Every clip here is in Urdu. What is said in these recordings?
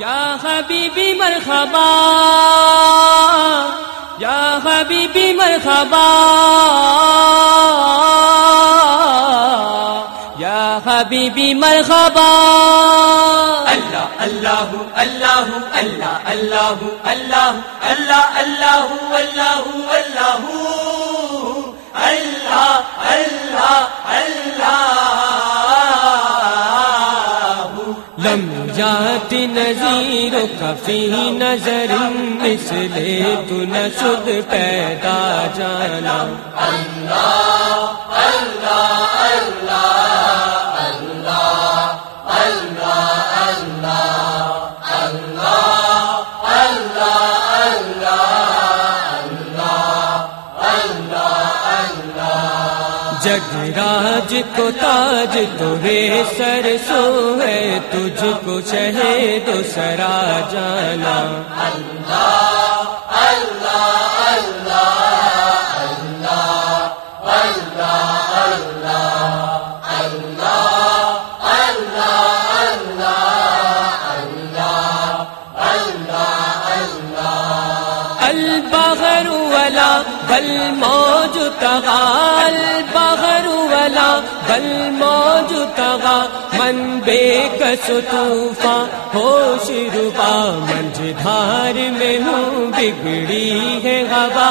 یا حبیبی مرحبا یا حبیبی مرحبا یا حبیبی مرحبا اللہ اللہ اللہ اللہ اللہ اللہ اللہ اللہ اللہ اللہ اللہ اللہ اللہ لم یات نظیرک فی نظر مثل تو نہ شد پیدا جانا اللہ اللہ اللہ اللہ اللہ اللہ اللہ اللہ جگراج کو تاج تورے سر سو ہے تجھ کو شہید و سرا جانا اللہ اللہ اللہ اللہ اللہ اللہ اللہ اللہ البحر ولا والموج طغى البحر ولا والموج طغى من بے کس طوفان ہوش ربا منجھار میں ہوں بگڑی ہے ہوا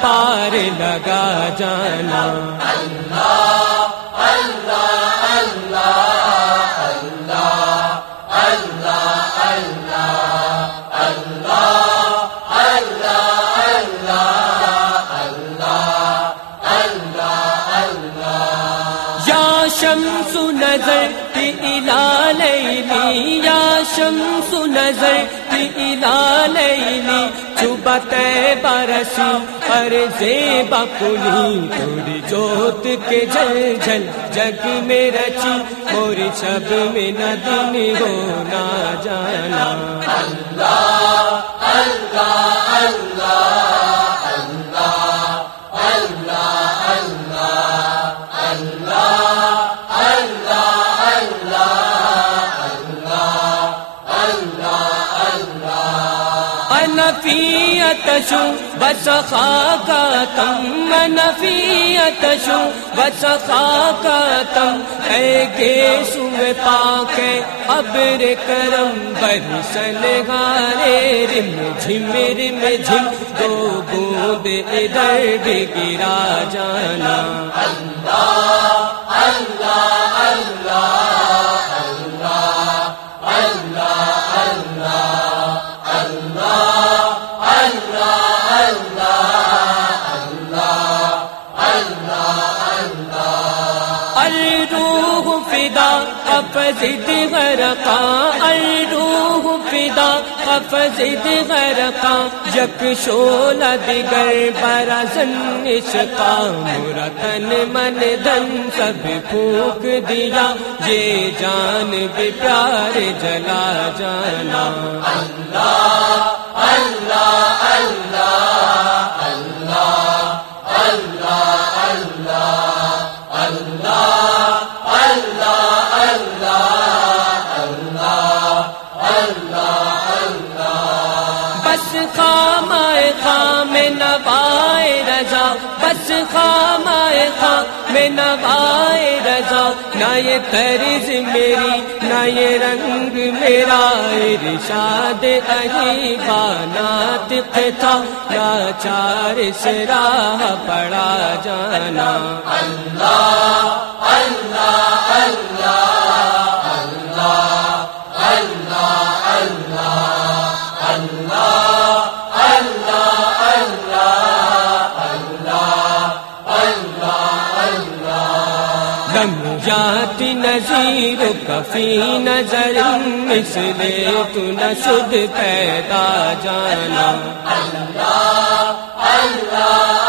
پار لگا جانا اللہ اللہ اللہ اللہ اللہ اللہ شمس نظر الی لیلی یا شمس نظر الی لیلی چوبہ طیبہ رسی ہر زیبہ کلی توری جوت کے جل جل جگ میں رچی موری شب میں نہ دن ہو نہ جانا اللہ اللہ اللہ اللہ نفیتشو وسخاکتم نفیتشو وسخاکتم اے گیسو میں پاک ہے ابر کرم برسن گارے رم جھم دو بوند ادھر بھی گرا جانا اللہ اللہ اللہ فزد غرقا الروح فدا فزد غرقا یک شعلہ دیگر برازن عشقا مرا تن من دن سب پھونک دیا یہ جان بھی پیار جلا جانا اللہ اللہ اللہ اللہ اللہ اللہ بس خامائے خام نوائے رضا بس خامائے خام نوائے رضا نہ یہ طرز میری نہ یہ رنگ میرا ارشاد اہی بانات تھا لاچار سے راہ پڑا جانا اللہ اللہ اللہ اللہ لم یات نظیرک فی نظر مثل تو نہ شد پیدا جانا اللہ اللہ